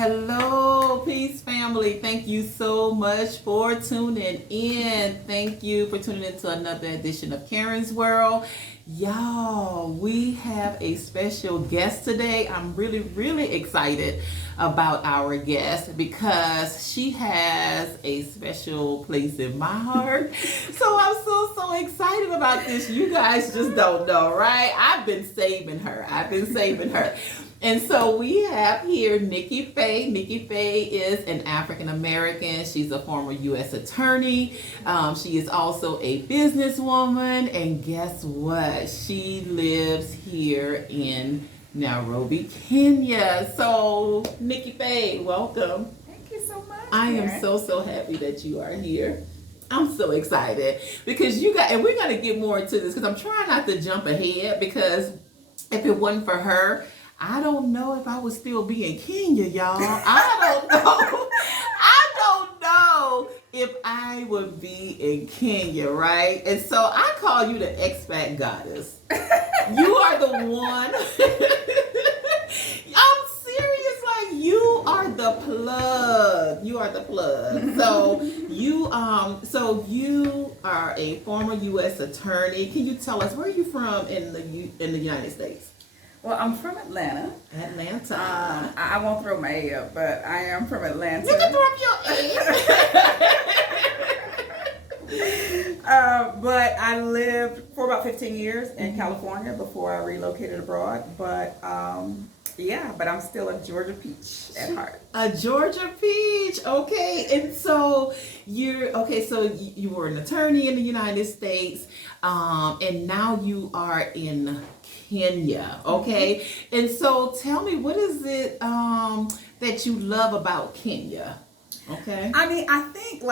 Hello, Peace family. Thank you so much for tuning in. Thank you for tuning in to another edition of Karen's World. Y'all, we have a special guest today. I'm really excited about our guest because she has a special place in my heart. So I'm so excited about this. You guys just don't know, right? I've been saving her. And so we have here NIKKI Faye. NIKKI Faye is an African American. She's a former U.S. attorney. She is also a businesswoman. And guess what? She lives here in Nairobi, Kenya. So NIKKI Faye, welcome. Thank you so much. I am so happy that you are here. I'm so excited because you got, and we're going to get more into this because I'm trying not to jump ahead because if it wasn't for her, I don't know if I would still be in Kenya, y'all. I don't know if I would be in Kenya, right? And so I call you the Expat goddess. You are the one. I'm serious, like you are the plug. You are the plug. So you are a former U.S. attorney. Can you tell us where are you from in the United States? Well, I'm from Atlanta. I won't throw my A up, but I am from Atlanta. You can throw up your A. But I lived for about 15 years in California before I relocated abroad. But but I'm still a Georgia peach at heart. A Georgia peach, okay. And so you were an attorney in the United States, and now you are in Kenya, okay? And so tell me, what is it that you love about Kenya? Okay. I mean, I think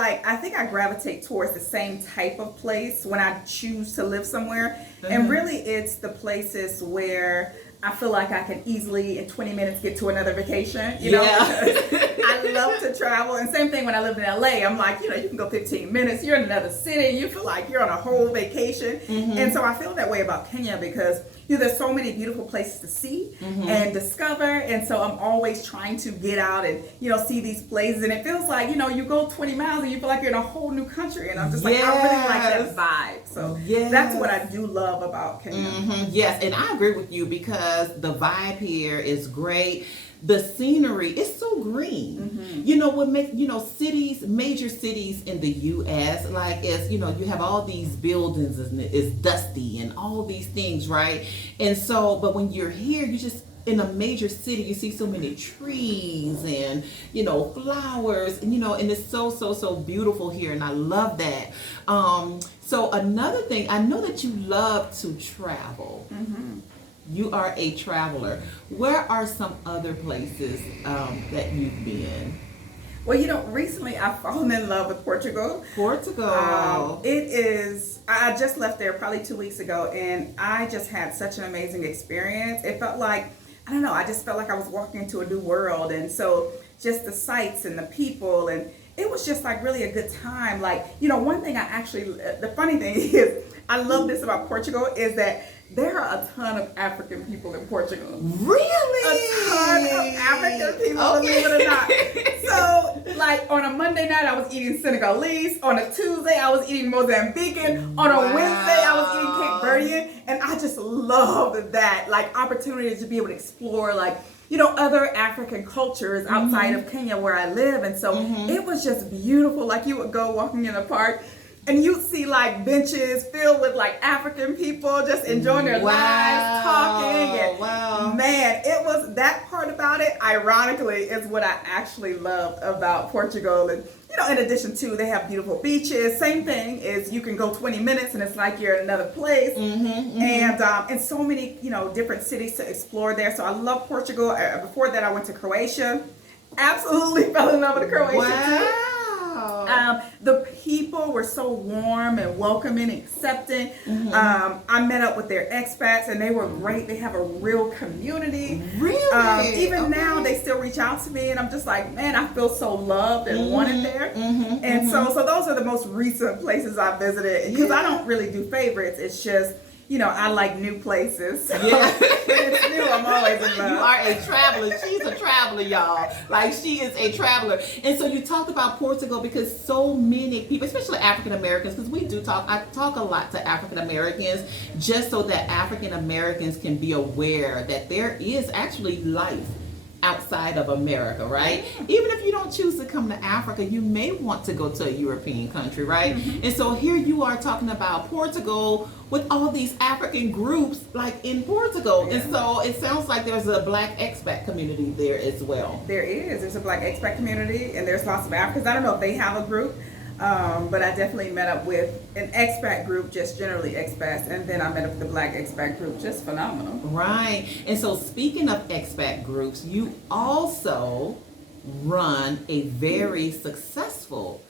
I gravitate towards the same type of place when I choose to live somewhere. And really it's the places where I feel like I can easily in 20 minutes get to another vacation, you know, because I love to travel. And same thing when I lived in LA, I'm like, you can go 15 minutes, you're in another city, you feel like you're on a whole vacation. And so I feel that way about Kenya because there's so many beautiful places to see and discover. And so I'm always trying to get out and, see these places. And it feels like, you go 20 miles and you feel like you're in a whole new country. And I'm just like, I really like that vibe. So that's what I do love about Kenya. Yes, and I agree with you because the vibe here is great. The scenery is so green. What makes, major cities in the U.S., like is, you have all these buildings and it's dusty and all these things, right? And so, but when you're here, you just, in a major city, you see so many trees and, flowers, and, and it's so beautiful here. And I love that. So another thing, I know that you love to travel. You are a traveler. Where are some other places that you've been? Well, recently I've fallen in love with Portugal. It is, I just left there probably 2 weeks ago, and I just had such an amazing experience. It felt like, I don't know, I just felt like I was walking into a new world. And so just the sights and the people, and it was just like really a good time. Like, one thing the funny thing is, I love this about Portugal is that there are a ton of African people in Portugal. Really? A ton of African people, believe it or not. So, like, on a Monday night, I was eating Senegalese. On a Tuesday, I was eating Mozambican. On a Wednesday, I was eating Cape Verdean. And I just loved that, like, opportunity to be able to explore, like, other African cultures outside of Kenya where I live. And so it was just beautiful. Like, you would go walking in the park, and you'd see like benches filled with like African people just enjoying their lives, talking. And man, it was that part about it, ironically, is what I actually loved about Portugal. And, in addition to, they have beautiful beaches. Same thing is you can go 20 minutes and it's like you're in another place. And so many, different cities to explore there. So I love Portugal. Before that, I went to Croatia. Absolutely fell in love with Croatia too. The people were so warm and welcoming, accepting. I met up with their expats and they were great. They have a real community. Really? Even now, they still reach out to me and I'm just like, man, I feel so loved and wanted there. So those are the most recent places I visited because I don't really do favorites. It's just, I like new places. So Yeah. when it's new, I'm always in love. You are a traveler. She's a traveler, y'all. Like, she is a traveler. And so you talked about Portugal because so many people, especially African Americans, because I talk a lot to African Americans just so that African Americans can be aware that there is actually life outside of America, right? Even if you don't choose to come to Africa, you may want to go to a European country, right? And so here you are talking about Portugal with all these African groups like in Portugal. And so it sounds like there's a Black Expat community there as well. There is. There's a Black Expat community, and there's lots of Africans. I don't know if they have a group, but I definitely met up with an expat group, just generally expats, and then I met up with the Black Expat group, just phenomenal. Right. And so speaking of expat groups, you also run a very successful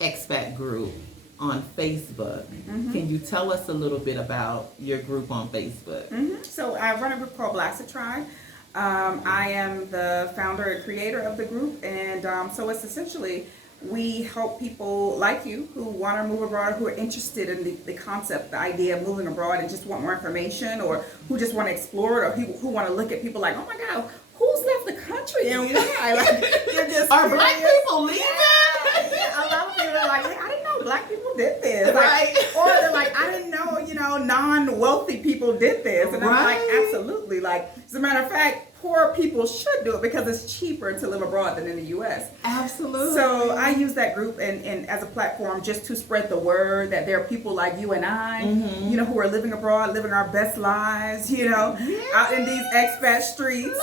expat group on Facebook. Can you tell us a little bit about your group on Facebook? So I run a group called Black Expats Tribe. I am the founder and creator of the group, and so it's essentially we help people like you who want to move abroad, who are interested in the concept, the idea of moving abroad and just want more information, or who just want to explore it, or who want to look at people like, oh my God, who's left the country and why? Like, they're just Are curious. Black people leaving? Yeah, a lot of people are like, I didn't know Black people did this. Right. Like, or they're like, I didn't know, non-wealthy people did this. And I'm like, absolutely. Like, as a matter of fact, poor people should do it because it's cheaper to live abroad than in the U.S. Absolutely. So I use that group and as a platform just to spread the word that there are people like you and I, who are living abroad, living our best lives, out in these expat streets.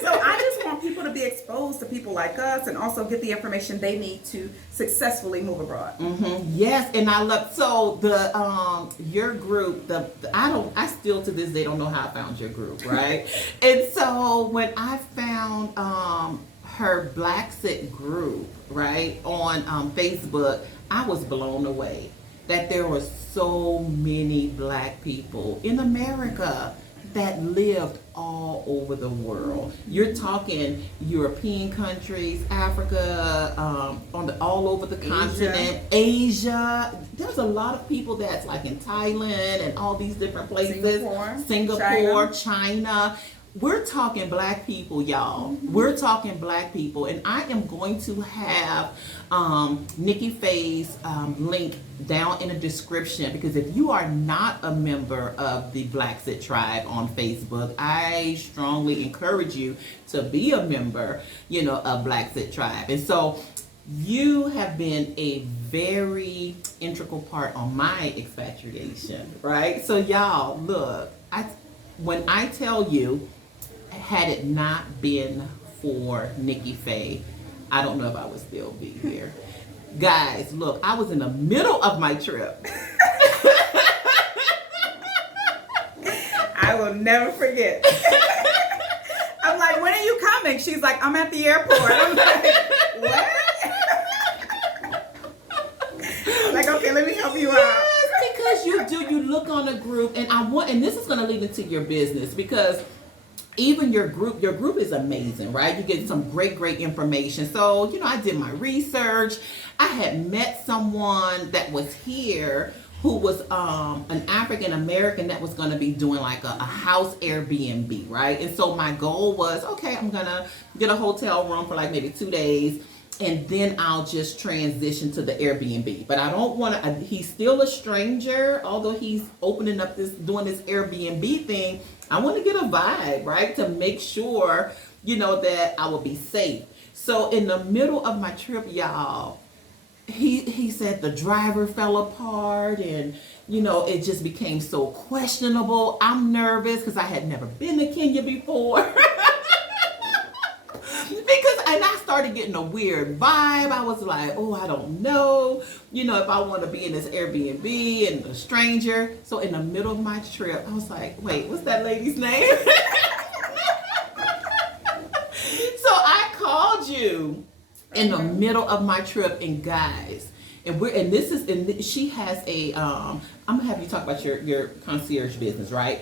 So I just want people to be exposed to people like us and also get the information they need to successfully move abroad. Yes, and I love your group. I still to this day don't know how I found your group, right? And so when I found her Black Sit group, right, on Facebook, I was blown away that there were so many Black people in America that lived all over the world. You're talking European countries, Africa, all over the continent, Asia. There's a lot of people that's like in Thailand and all these different places. Singapore, China. We're talking Black people, y'all. We're talking Black people, and I am going to have NIKKI FAYE'S link down in the description, because if you are not a member of the Black Sit Tribe on Facebook, I strongly encourage you to be a member, of Black Sit Tribe. And so you have been a very integral part on my expatriation, right? So y'all, look, when I tell you, had it not been for NIKKI FAYE, I don't know if I would still be here. Guys, look, I was in the middle of my trip. I will never forget. I'm like, when are you coming? She's like, I'm at the airport. I'm like, what? I'm like, okay, let me help you out. Because you look on a group, and this is going to lead into your business, because even your group is amazing, right? You get some great information. So, I did my research. I had met someone that was here who was an African American that was going to be doing like a house Airbnb, right? And so my goal was, okay, I'm going to get a hotel room for like maybe 2 days, and then I'll just transition to the Airbnb. But I don't want to, he's still a stranger, although he's doing this Airbnb thing. I want to get a vibe, right? To make sure, that I will be safe. So in the middle of my trip, y'all, he said the driver fell apart, and, it just became so questionable. I'm nervous because I had never been to Kenya before. And I started getting a weird vibe. I was like, oh, I don't know, if I want to be in this Airbnb and a stranger. So in the middle of my trip, I was like, wait, what's that lady's name? So I called you in the middle of my trip, and guys, she has a, I'm gonna have you talk about your concierge business, right?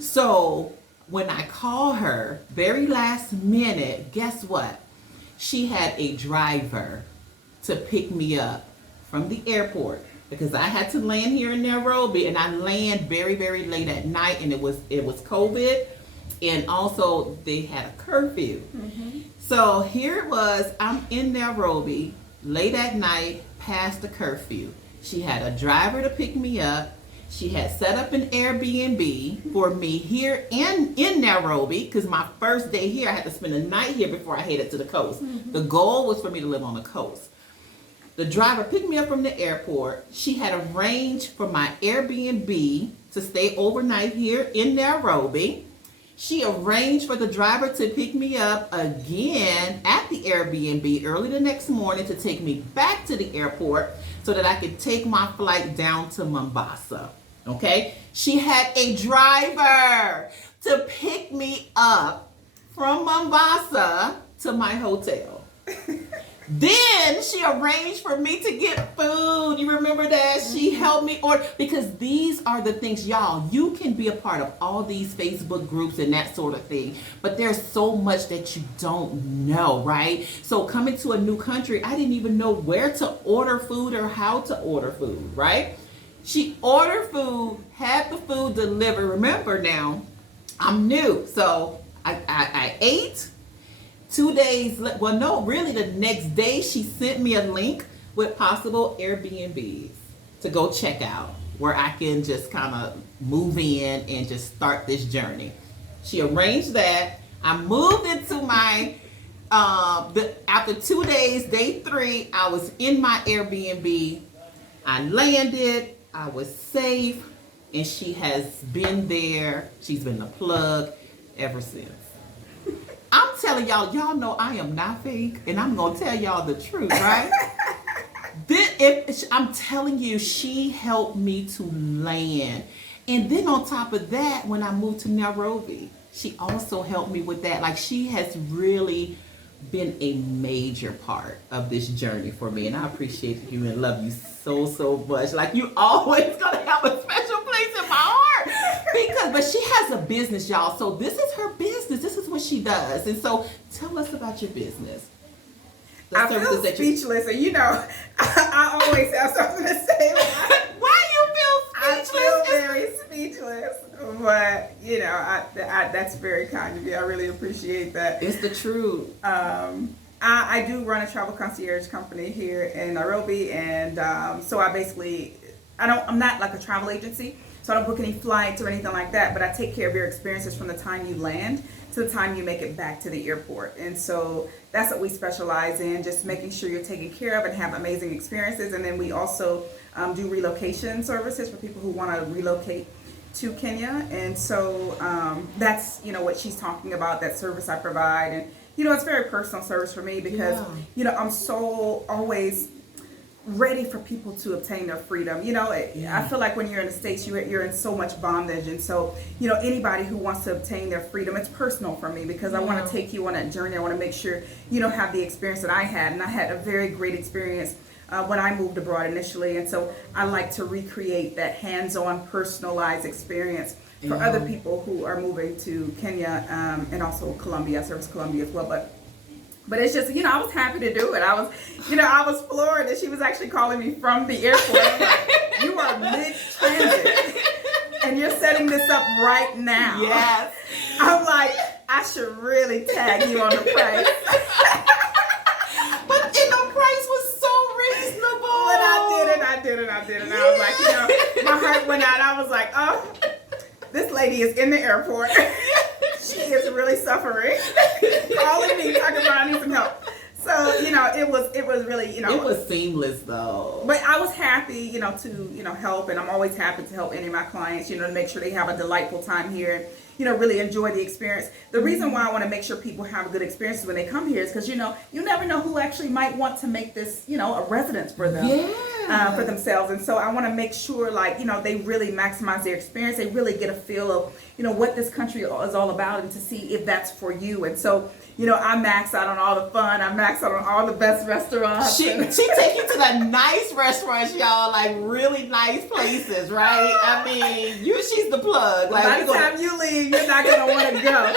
So when I call her, very last minute, guess what? She had a driver to pick me up from the airport because I had to land here in Nairobi, and I land very, very late at night, and it was COVID, and also they had a curfew. So here it was, I'm in Nairobi, late at night, past the curfew. She had a driver to pick me up. She had set up an Airbnb for me here in Nairobi, because my first day here, I had to spend a night here before I headed to the coast. The goal was for me to live on the coast. The driver picked me up from the airport. She had arranged for my Airbnb to stay overnight here in Nairobi. She arranged for the driver to pick me up again at the Airbnb early the next morning to take me back to the airport so that I could take my flight down to Mombasa. Okay? She had a driver to pick me up from Mombasa to my hotel. Then she arranged for me to get food. You remember that? She helped me order, because these are the things, y'all, you can be a part of all these Facebook groups and that sort of thing, but there's so much that you don't know, right? So coming to a new country, I didn't even know where to order food or how to order food, right? She ordered food, had the food delivered. Remember now, I'm new, so I ate. 2 days, well, no, really the next day, she sent me a link with possible Airbnbs to go check out, where I can just kind of move in and just start this journey. She arranged that. I moved into my, after 2 days, day 3, I was in my Airbnb. I landed, I was safe, and she has been there. She's been the plug ever since. I'm telling y'all know I am not fake, and I'm gonna tell y'all the truth, right? I'm telling you, she helped me to land. And then on top of that, when I moved to Nairobi, she also helped me with that. Like, she has really been a major part of this journey for me, and I appreciate you and love you so, so much. Like, you always gonna have a special place in my heart. But she has a business, y'all. So this is her business. This is what she does. And so tell us about your business. I feel speechless, and you know, I always have something to say. Why you feel speechless? I feel very speechless, but you know, that's very kind of you. I really appreciate that. It's the truth. I do run a travel concierge company here in Nairobi, and so I'm not like a travel agency. So I don't book any flights or anything like that, but I take care of your experiences from the time you land to the time you make it back to the airport. And so that's what we specialize in, just making sure you're taken care of and have amazing experiences. And then we also do relocation services for people who want to relocate to Kenya. And so that's, you know, what she's talking about, that service I provide. And, you know, it's very personal service for me because, you know, I'm so always ready for people to obtain their freedom. You know, I feel like when you're in the States, you're in so much bondage. And so, you know, anybody who wants to obtain their freedom, it's personal for me because I want to take you on that journey. I want to make sure you don't have the experience that I had. And I had a very great experience when I moved abroad initially. And so I like to recreate that hands-on, personalized experience for other people who are moving to Kenya and also Colombia. I service Colombia as well. But it's just, you know, I was happy to do it. I was floored that she was actually calling me from the airport. I'm like, you are mid-transit and you're setting this up right now. Yes. I'm like, I should really tag you on the price. But the price was so reasonable. But I did it. And I was like, you know, my heart went out. I was like, oh, this lady is in the airport. She is really suffering. Calling me, talking about I need some help. So, you know, it was really, you know. It was seamless though. But I was happy, you know, to, you know, help, and I'm always happy to help any of my clients, you know, to make sure they have a delightful time here and, you know, really enjoy the experience. The reason why I want to make sure people have a good experience when they come here is because, you know, you never know who actually might want to make this, you know, a residence for them, for themselves. And so I want to make sure, like, you know, they really maximize their experience. They really get a feel of, you know, what this country is all about and to see if that's for you. And so, you know, I max out on all the fun. I max out on all the best restaurants. She take you to the nice restaurants, y'all, like really nice places, right? I mean, she's the plug. Like, by the time you leave, you're not gonna want to go.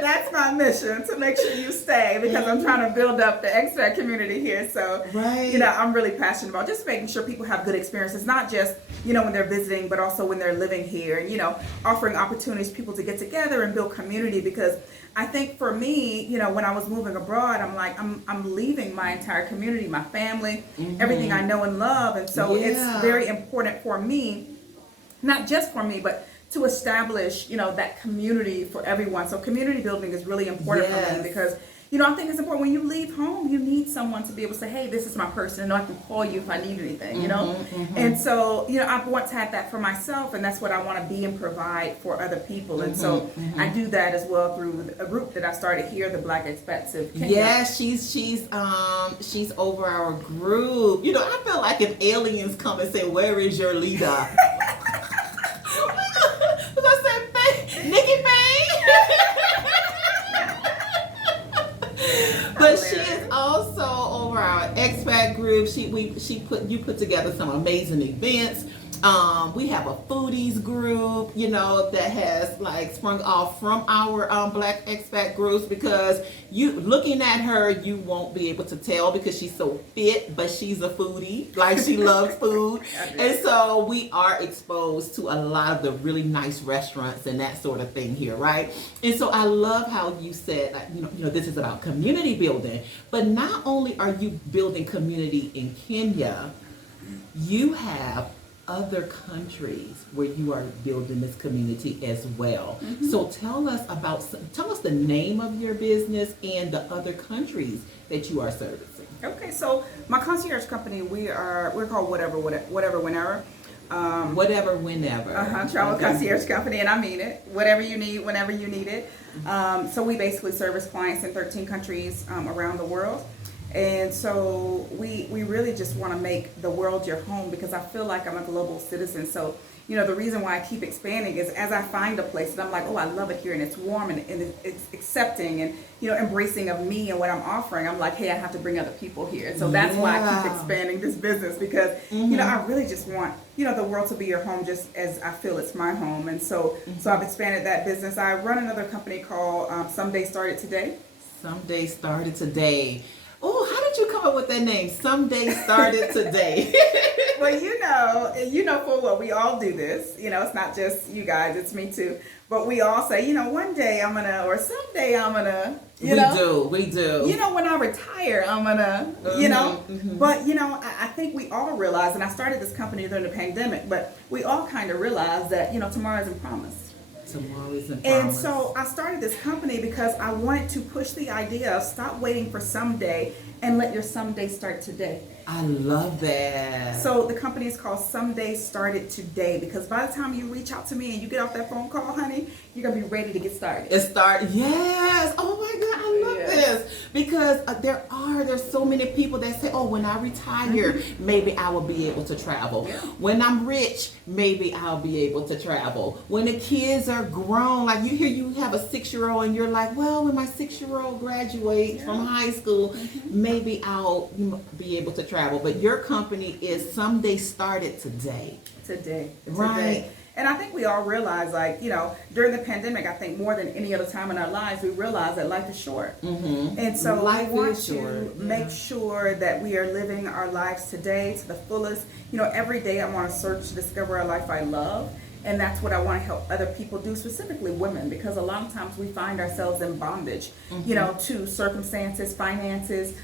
That's my mission, to make sure you stay, because I'm trying to build up the expat community here. So, I'm really passionate about just making sure people have good experiences, not just, when they're visiting, but also when they're living here, and, offering opportunities for people to get together and build community. Because I think for me, when I was moving abroad, I'm like, I'm leaving my entire community, my family, everything I know and love. And so it's very important for me, not just for me, but to establish, that community for everyone. So community building is really important for me, because, I think it's important when you leave home, you need someone to be able to say, hey, this is my person, and I can call you if I need anything, And so, I've once had that for myself, and that's what I want to be and provide for other people. And so I do that as well through a group that I started here, the Black Expats of Kenya. Yeah, she's over our group. I feel like if aliens come and say, where is your leader? NIKKI But she is also over our expat group. You put together some amazing events. We have a foodies group, that has like sprung off from our Black expat groups, because you looking at her, you won't be able to tell because she's so fit, but she's a foodie, like she loves food. And so we are exposed to a lot of the really nice restaurants and that sort of thing here, right? And so I love how you said, this is about community building, but not only are you building community in Kenya, you have other countries where you are building this community as well. So tell us the name of your business and the other countries that you are servicing. Okay, so my concierge company, we're called Whatever Whenever. Whatever Whenever. Travel concierge company, and I mean it. Whatever you need, whenever you need it. So we basically service clients in 13 countries around the world. And so we really just want to make the world your home, because I feel like I'm a global citizen. So, the reason why I keep expanding is as I find a place and I'm like, oh, I love it here, and it's warm and it's accepting and, embracing of me and what I'm offering. I'm like, hey, I have to bring other people here. And so that's why I keep expanding this business, because, I really just want, the world to be your home just as I feel it's my home. And so I've expanded that business. I run another company called Someday Started Today. Someday Started Today. Oh, how did you come up with that name? Someday Started Today. Well, for what we all do this. It's not just you guys, it's me too. But we all say, one day I'm gonna, or someday I'm gonna, We do. When I retire, I'm gonna, But, I think we all realize, and I started this company during the pandemic, but we all kind of realize that, tomorrow isn't promised. Tomorrow isn't promised. And so I started this company because I wanted to push the idea of stop waiting for someday and let your someday start today. I love that. So the company is called Someday Started Today, because by the time you reach out to me and you get off that phone call, honey, you're going to be ready to get started. Yes. Oh my God, I love this. Because there's so many people that say, oh, when I retire, maybe I will be able to travel. Yeah. When I'm rich, maybe I'll be able to travel. When the kids are grown, like you have a 6-year-old and you're like, well, when my 6-year-old graduates from high school, maybe I'll be able to travel. But your company is Someday Started Today. Today. Right. And I think we all realize, during the pandemic, I think more than any other time in our lives, we realize that life is short. And so we want to make sure that we are living our lives today to the fullest. Every day I'm on a search to discover a life I love. And that's what I want to help other people do, specifically women, because a lot of times we find ourselves in bondage, to circumstances, finances,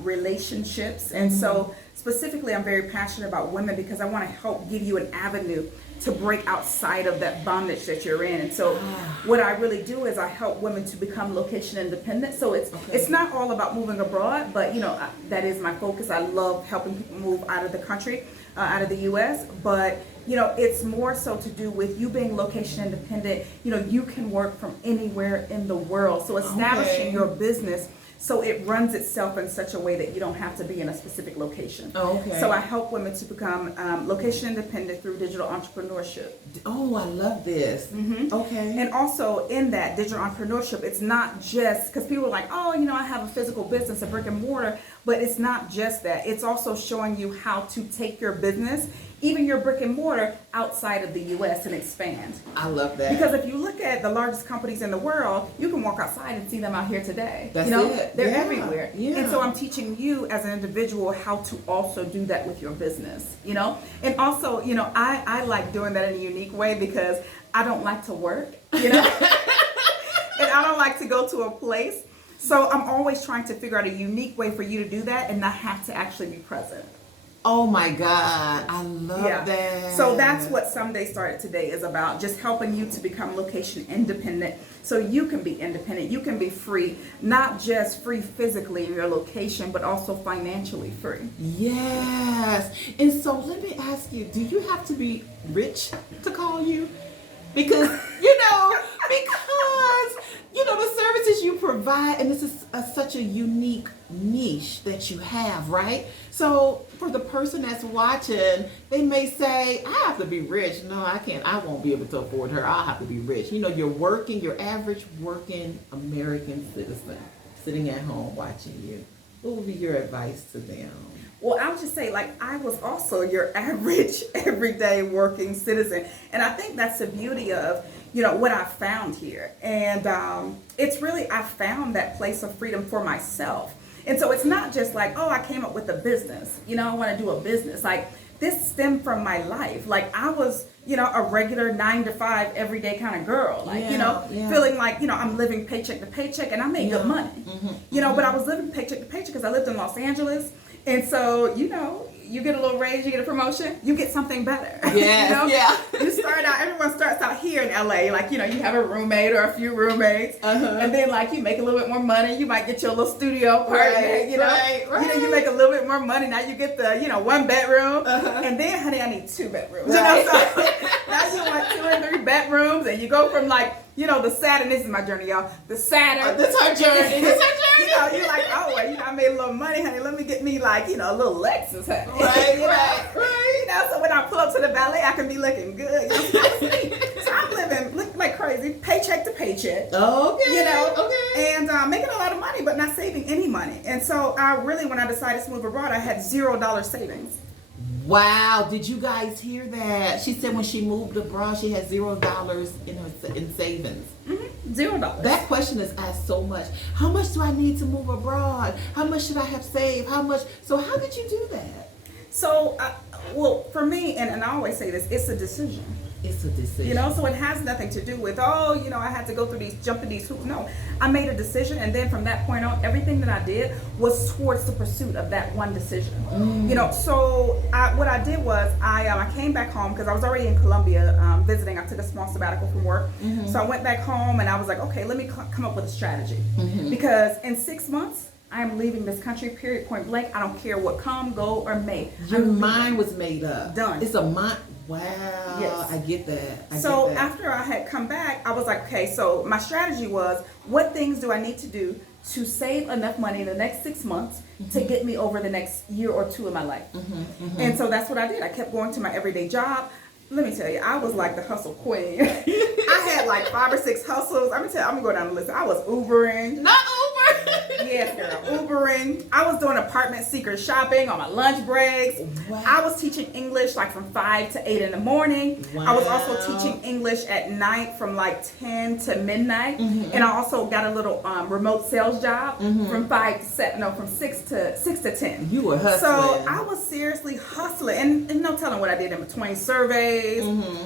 relationships. And so specifically, I'm very passionate about women because I want to help give you an avenue to break outside of that bondage that you're in. And so what I really do is I help women to become location independent. So it's not all about moving abroad, but that is my focus. I love helping people move out of the country, out of the US, but it's more so to do with you being location independent. You can work from anywhere in the world. So establishing your business so it runs itself in such a way that you don't have to be in a specific location. So I help women to become location independent through digital entrepreneurship. Oh, I love this. Okay. And also in that digital entrepreneurship, it's not just, because people are like, oh, I have a physical business, a brick and mortar, but it's not just that. It's also showing you how to take your business even your brick and mortar outside of the U.S. and expand. I love that. Because if you look at the largest companies in the world, you can walk outside and see them out here today. That's you know, it. they're Yeah. everywhere. Yeah. And so I'm teaching you as an individual how to also do that with your business, you know? And also, you know, I like doing that in a unique way because I don't like to work, you know? And I don't like to go to a place. So I'm always trying to figure out a unique way for you to do that and not have to actually be present. Oh my God, I love that. So that's what Someday Started Today is about, just helping you to become location independent so you can be independent, you can be free, not just free physically in your location, but also financially free. Yes. And so let me ask you, do you have to be rich to call you? Because, the services you provide, and this is such a unique niche that you have, right? So for the person that's watching, they may say, I have to be rich. No, I can't. I won't be able to afford her. I'll have to be rich. You know, your average working American citizen sitting at home watching you. What would be your advice to them? Well, I would just say, like, I was also your average, everyday working citizen. And I think that's the beauty of, what I found here. And it's really, I found that place of freedom for myself. And so it's not just like, oh, I came up with a business. I want to do a business. Like, this stemmed from my life. Like, I was, a regular 9-to-5 everyday kind of girl. Like, feeling like, I'm living paycheck to paycheck and I made good money. But I was living paycheck to paycheck because I lived in Los Angeles. And so, you get a little raise, you get a promotion, you get something better. Yeah, You start out, everyone starts out here in LA, like, you have a roommate or a few roommates. And then, like, you make a little bit more money, you might get your little studio apartment, Right. You make a little bit more money, now you get the, 1 bedroom. And then, honey, I need 2 bedrooms. Right. So now you want 2 or 3 bedrooms, and you go from, like, the Saturn, this is my journey, y'all. The Saturn. This her journey. You're like, oh, well, I made a little money, honey. Let me get me, like, a little Lexus, honey. Right. So when I pull up to the ballet, I can be looking good. So I'm looking like crazy, paycheck to paycheck. Okay. And making a lot of money, but not saving any money. And so I really, when I decided to move abroad, I had $0 savings. Wow, did you guys hear that? She said when she moved abroad, she had $0 in savings. $0. That question is asked so much. How much do I need to move abroad? How much should I have saved? How much? So how did you do that? So, well, for me, and I always say this, it's a decision. It's a decision. So it has nothing to do with, I had to go through jumping these hoops. No, I made a decision, and then from that point on, everything that I did was towards the pursuit of that one decision. So what I did was I came back home because I was already in Colombia visiting. I took a small sabbatical from work. So I went back home, and I was like, okay, let me come up with a strategy. Because in 6 months, I am leaving this country, period, point blank. I don't care what come, go, or may. Your mind was made up. Done. It's a mind. Wow. Yes. I get that. After I had come back, I was like, okay, so my strategy was, what things do I need to do to save enough money in the next 6 months to get me over the next year or 2 of my life? And so that's what I did. I kept going to my everyday job. Let me tell you, I was like the hustle queen. I had like 5 or 6 hustles. I'm gonna go down the list. I was Ubering. Not Uber. Yes, girl, Ubering. I was doing apartment seeker shopping on my lunch breaks. Wow. I was teaching English like from 5 to 8 in the morning. Wow. I was also teaching English at night from like 10 to midnight. And I also got a little remote sales job from 5 to 7. No, from 6 to 10. You were hustling. So I was seriously hustling, and no telling what I did in between surveys.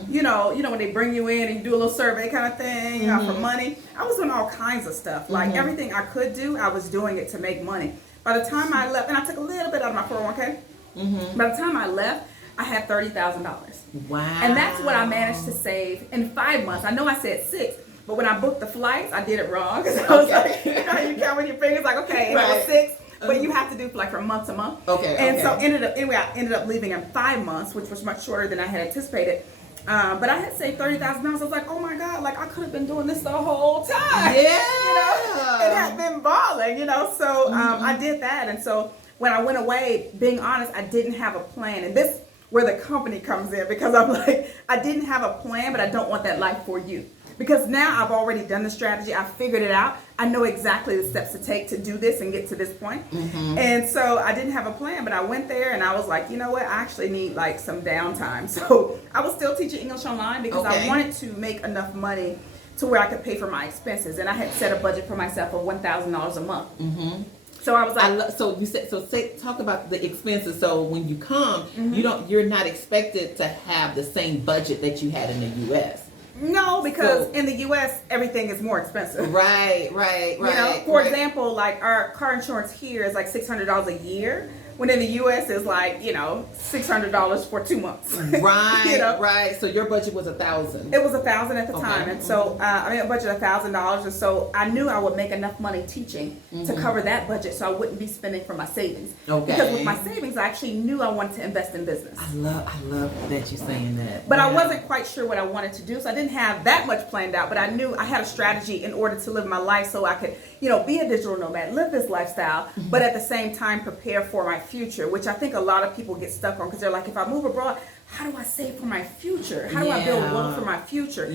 You know when they bring you in and you do a little survey kind of thing, for money. I was doing all kinds of stuff. Like everything I could do, I was doing it to make money. By the time I left, and I took a little bit out of my 401k. By the time I left, I had $30,000. Wow. And that's what I managed to save in 5 months. I know I said 6, but when I booked the flights, I did it wrong. Cause I was like, how you count with your fingers, like, okay, it was 6. But you have to do like from month to month. And so I ended up leaving in 5 months, which was much shorter than I had anticipated. But I had saved $30,000. I was like, oh my God, like I could have been doing this the whole time. Yeah. It had been balling, So I did that. And so when I went away, being honest, I didn't have a plan. And this where the company comes in, because I'm like, I didn't have a plan, but I don't want that life for you. because now I've already done the strategy. I figured it out. I know exactly the steps to take to do this and get to this point. And so I didn't have a plan, but I went there and I was like, you know what? I actually need like some downtime. So I was still teaching English online because I wanted to make enough money to where I could pay for my expenses. And I had set a budget for myself of $1,000 a month. So I was like, talk about the expenses. So when you come, you're not expected to have the same budget that you had in the U.S. No, because in the U.S. everything is more expensive. Right. You know, for example, like our car insurance here is like $600 a year. When in the U.S. is like, you know, $600 for 2 months. Right, you know? right. So your budget was $1,000. It was $1,000 at the time, and so I made a budget of $1,000, and so I knew I would make enough money teaching to cover that budget, so I wouldn't be spending from my savings. Because with my savings, I actually knew I wanted to invest in business. I love that you're saying that. But I wasn't quite sure what I wanted to do, so I didn't have that much planned out. But I knew I had a strategy in order to live my life, so I could, you know, be a digital nomad, live this lifestyle, but at the same time prepare for my future, which I think a lot of people get stuck on because they're like, if I move abroad, how do I save for my future? How do I build wealth for my future?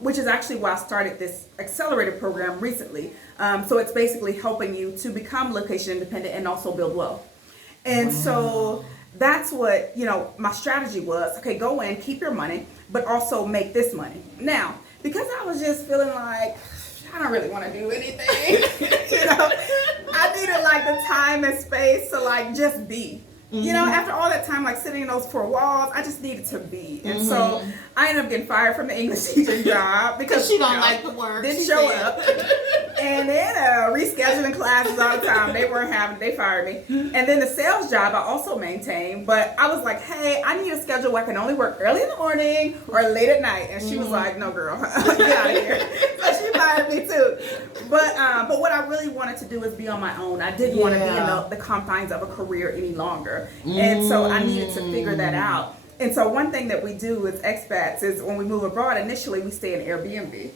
Which is actually why I started this accelerated program recently. So it's basically helping you to become location independent and also build wealth. And so that's what, you know, my strategy was. Okay, go in, keep your money, but also make this money. Now, because I was just feeling like, I don't really want to do anything. You know, I needed like the time and space to like just be. You know, after all that time, like sitting in those four walls, I just needed to be. And so I ended up getting fired from the English teaching job because she don't like the work. Didn't show up. And then rescheduling classes all the time. They weren't having it. They fired me. And then the sales job I also maintained. But I was like, hey, I need a schedule where I can only work early in the morning or late at night. And she was like, no, girl, get out of here. So she fired me too. But what I really wanted to do was be on my own. I didn't want to be in the confines of a career any longer. And so I needed to figure that out. And so one thing that we do as expats is when we move abroad, initially we stay in Airbnb.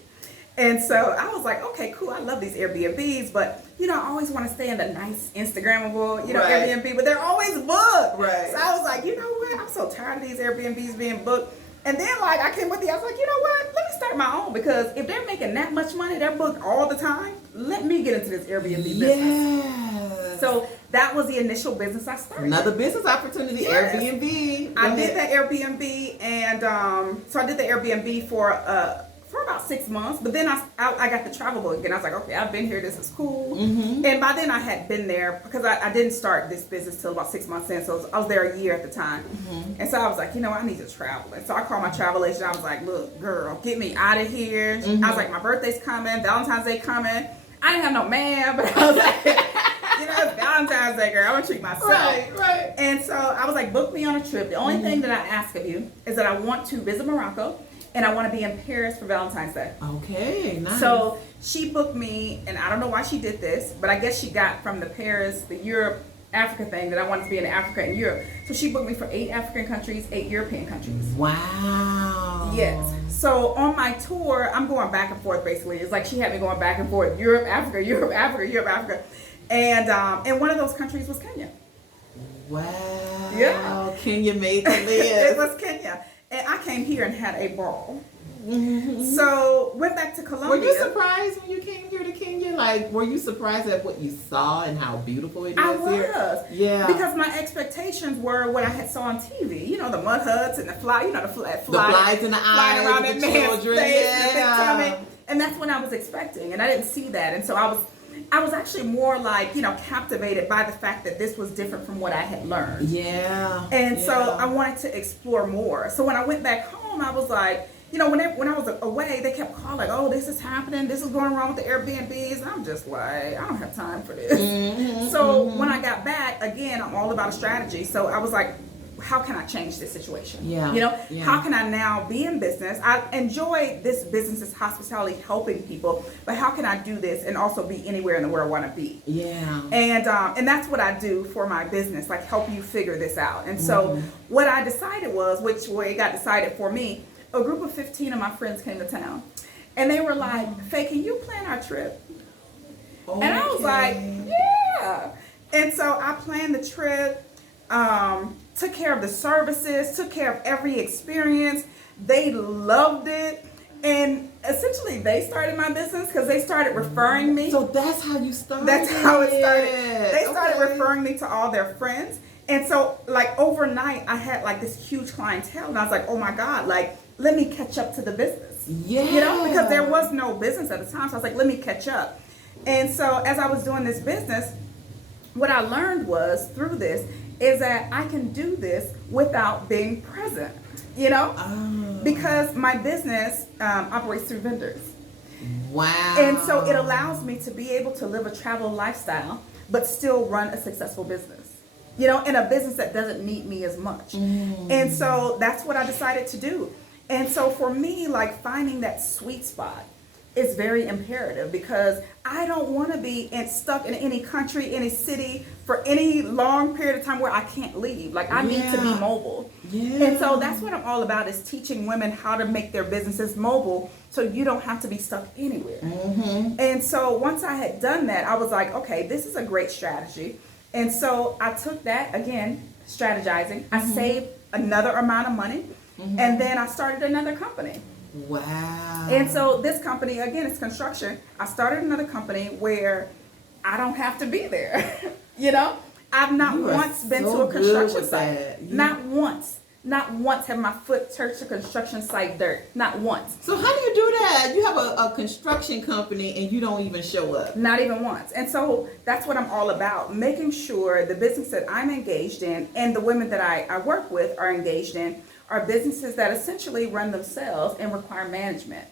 And so I was like, okay, cool. I love these Airbnbs, but you know, I always want to stay in the nice Instagrammable, you know, Airbnb, but they're always booked. Right. So I was like, you know what? I'm so tired of these Airbnbs being booked. And then like I came with I was like, you know what? Let me start my own, because if they're making that much money, they're booked all the time. Let me get into this Airbnb business. So that was the initial business I started. Another business opportunity, Airbnb. I did the Airbnb, and so I did the Airbnb for about 6 months. But then I got the travel book, and I was like, okay, I've been here. This is cool. And by then I had been there because I didn't start this business till about 6 months in. So I was there a year at the time. And so I was like, you know, I need to travel. And so I called my travel agent. I was like, look, girl, get me out of here. I was like, my birthday's coming, Valentine's Day coming. I didn't have no man, but I was like, you know, it's Valentine's Day, girl. I'm gonna treat myself. Right. And so I was like, book me on a trip. The only thing that I ask of you is that I want to visit Morocco, and I want to be in Paris for Valentine's Day. Okay, nice. So she booked me, and I don't know why she did this, but I guess she got from the Paris, the Europe, Africa thing that I wanted to be in Africa and Europe. So she booked me for 8 African countries, 8 European countries. Wow. Yes. So on my tour, I'm going back and forth basically. It's like she had me going back and forth, Europe, Africa, Europe, Africa, Europe, Africa. And one of those countries was Kenya. Wow. Yeah. Kenya made the list. It was Kenya. And I came here and had a ball. So went back to Colombia. Were you surprised when you came here to Kenya? Like, were you surprised at what you saw and how beautiful it is here? I was. Yeah. Because my expectations were what I had saw on TV. You know, the mud huts and the flies in the eyes, flying around that the man's children. face and the big tummy. And that's what I was expecting, and I didn't see that. And so I was actually more like, you know, captivated by the fact that this was different from what I had learned. Yeah. And so I wanted to explore more. So when I went back home, I was like, you know, when I was away, they kept calling, like, oh, this is happening. This is going wrong with the Airbnbs. And I'm just like, I don't have time for this. So when I got back, again, I'm all about a strategy. So I was like, how can I change this situation? Yeah. You know, how can I now be in business? I enjoy this business, this hospitality, helping people, but how can I do this and also be anywhere in the world I want to be? Yeah. And that's what I do for my business, like help you figure this out. And so what I decided was, which way it got decided for me, a group of 15 of my friends came to town, and they were like, Faye, can you plan our trip? Okay. And I was like, yeah. And so I planned the trip, took care of the services, took care of every experience. They loved it. And essentially, they started my business because they started referring me. So that's how you started. That's how it started. They started Okay. referring me to all their friends. And so, like, overnight, I had, like, this huge clientele. And I was like, oh, my God, like, let me catch up to the business. Yeah. You know, because there was no business at the time. So I was like, let me catch up. And so as I was doing this business, what I learned was through this is that I can do this without being present, you know, because my business operates through vendors. Wow. And so it allows me to be able to live a travel lifestyle, but still run a successful business, you know, in a business that doesn't need me as much. And so that's what I decided to do. And so for me, like, finding that sweet spot is very imperative because I don't want to be stuck in any country, any city for any long period of time where I can't leave. Like, I need to be mobile. Yeah. And so that's what I'm all about, is teaching women how to make their businesses mobile so you don't have to be stuck anywhere. And so once I had done that, I was like, okay, this is a great strategy. And so I took that, again, strategizing. I saved another amount of money, and then I started another company. Wow. And so this company, again, it's construction. I started another company where I don't have to be there. You know, I've not You are once been so to a good construction with site. that. Not once. Not once have my foot touched a construction site dirt. Not once. So how do you do that? You have a construction company and you don't even show up. Not even once. And so that's what I'm all about, making sure the business that I'm engaged in and the women that I work with are engaged in are businesses that essentially run themselves and require management.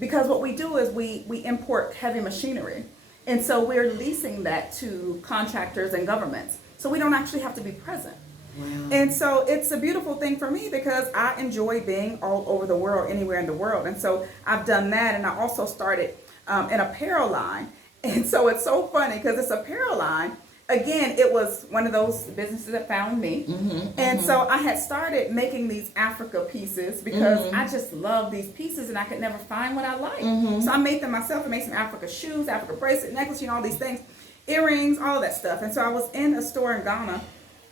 Because what we do is we import heavy machinery. And so we're leasing that to contractors and governments. So we don't actually have to be present. Wow. And so it's a beautiful thing for me because I enjoy being all over the world, anywhere in the world. And so I've done that. And I also started an apparel line. And so it's so funny because this apparel line, again, it was one of those businesses that found me. And so I had started making these Africa pieces because I just love these pieces and I could never find what I liked. So I made them myself. I made some Africa shoes, Africa bracelet, necklace, you know, all these things, earrings, all that stuff. And so I was in a store in Ghana.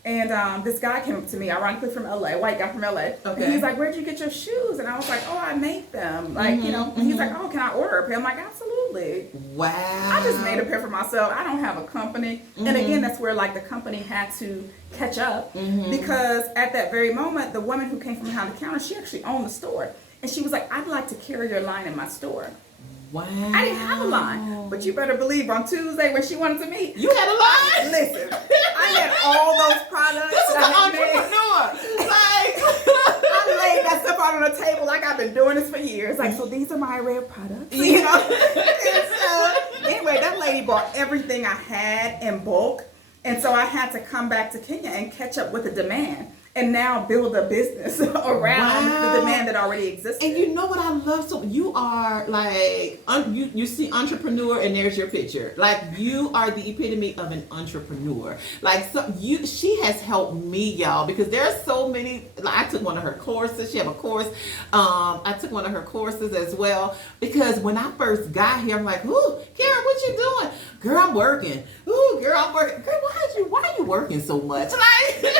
And this guy came up to me, ironically from LA, white guy from LA. Okay. And he's like, where'd you get your shoes? And I was like, oh, I made them. Like, you know, and he's like, oh, can I order a pair? I'm like, absolutely. Wow. I just made a pair for myself. I don't have a company. And again, that's where, like, the company had to catch up because at that very moment, the woman who came from behind the counter, she actually owned the store. And she was like, I'd like to carry your line in my store. Wow. I didn't have a line, but you better believe on Tuesday when she wanted to meet, You had a line? listen, I had all those products. This is that an I had made. entrepreneur. Like, I laid that stuff out on the table like I've been doing this for years. Like, so these are my rare products, you know? And so, anyway, that lady bought everything I had in bulk. And so I had to come back to Kenya and catch up with the demand. And now build a business around the demand that already existed. and you know what I love? So you are like, you see entrepreneur and there's your picture. Like, you are the epitome of an entrepreneur. Like, so she has helped me, y'all, because there are so many. Like, I took one of her courses. She have a course. I took one of her courses as well because when I first got here, I'm like, ooh, Karen, what you doing? Girl, I'm working. Ooh, girl, I'm working. Girl, why are you working so much? Like,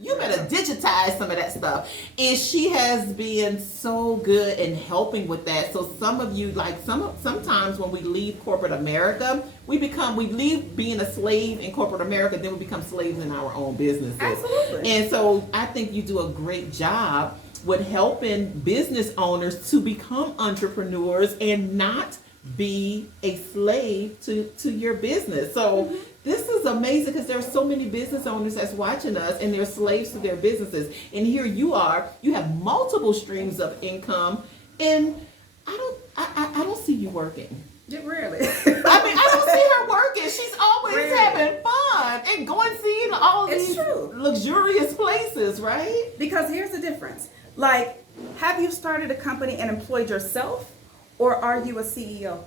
you better digitize some of that stuff. And she has been so good in helping with that. So some of you, like, sometimes when we leave corporate America, we leave being a slave in corporate America, then we become slaves in our own businesses. Absolutely. And so I think you do a great job with helping business owners to become entrepreneurs and not be a slave to your business. So this is amazing because there are so many business owners that's watching us and they're slaves to their businesses. And here you have multiple streams of income, and I don't see you working. Yeah, really. I don't see her working. She's always Really? having fun and going seeing all It's these true. luxurious places, right? Because here's the difference. Like, have you started a company and employed yourself, or are you a CEO?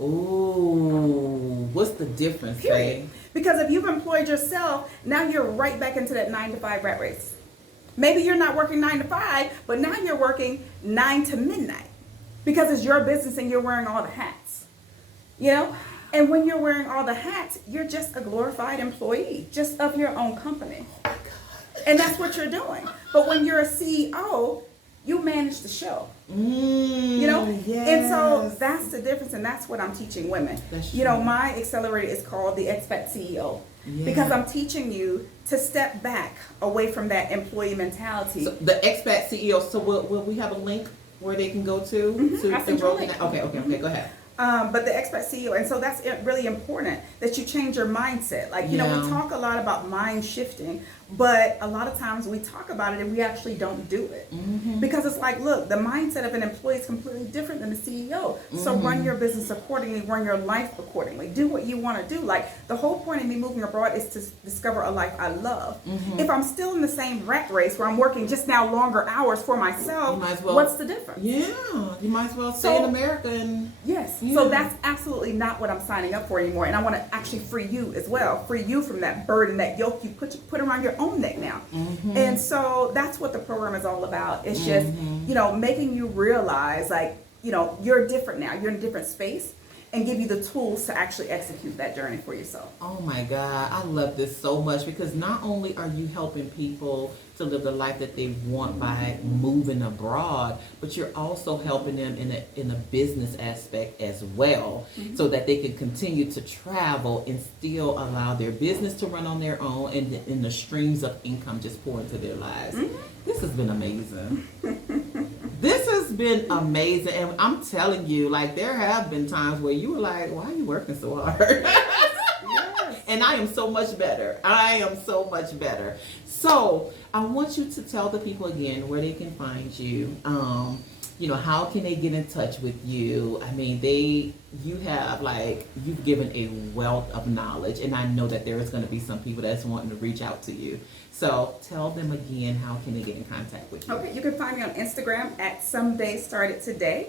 Ooh, what's the difference, Period. babe? Because if you've employed yourself, now you're right back into that 9 to 5 rat race. Maybe you're not working 9 to 5, but now you're working 9 to midnight because it's your business and you're wearing all the hats. You know? And when you're wearing all the hats, you're just a glorified employee, just of your own company. And that's what you're doing. But when you're a CEO, you manage the show. Mm, You know, yes. and so that's the difference, and that's what I'm teaching women. That's you know, true. my accelerator is called the Expat CEO Yeah. because I'm teaching you to step back away from that employee mentality. So the Expat CEO. So will we have a link where they can go to I sent you a enroll in link. that? Okay. Go ahead. But the Expat CEO, and so that's really important that you change your mindset. Like, you know, we Yeah. talk a lot about mind shifting, but a lot of times we talk about it and we actually don't do it. Because it's like, look, the mindset of an employee is completely different than the CEO. So run your business accordingly, run your life accordingly. Do what you want to do. Like, the whole point of me moving abroad is to discover a life I love. If I'm still in the same rat race where I'm working just now longer hours for myself, You might as well- what's the difference? Yeah, you might as well stay in So- America and. Yes. Yeah. So that's absolutely not what I'm signing up for anymore. And I want to actually free you as well. Free you from that burden, that yoke you put around your own neck now. And so that's what the program is all about. It's just, you know, making you realize, like, you know, you're different now. You're in a different space, and give you the tools to actually execute that journey for yourself. Oh my God, I love this so much because not only are you helping people to live the life that they want by moving abroad, but you're also helping them in a business aspect as well, so that they can continue to travel and still allow their business to run on their own, and the streams of income just pour into their lives. This has been amazing. This has been amazing, and I'm telling you, like, there have been times where you were like, why are you working so hard? And I am so much better. I am so much better. So I want you to tell the people again where they can find you. You know, how can they get in touch with you? I mean, you've given a wealth of knowledge, and I know that there is going to be some people that's wanting to reach out to you. So tell them again, how can they get in contact with you? Okay, you can find me on Instagram at somedaystartedtoday.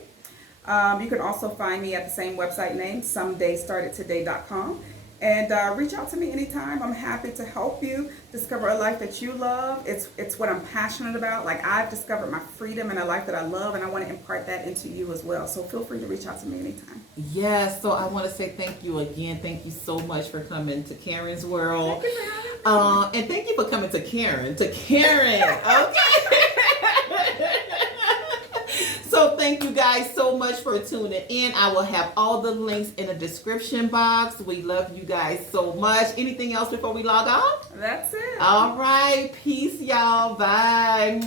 You can also find me at the same website name, somedaystartedtoday.com. And reach out to me anytime. I'm happy to help you discover a life that you love. It's what I'm passionate about. Like, I've discovered my freedom and a life that I love, and I want to impart that into you as well. So feel free to reach out to me anytime. Yes, so I want to say thank you again. Thank you so much for coming to Karen's World. Thank you for having me. And thank you for coming to Karen. Okay. So thank you guys so much for tuning in. I will have all the links in the description box. We love you guys so much. Anything else before we log off? That's it. All right. Peace, y'all. Bye.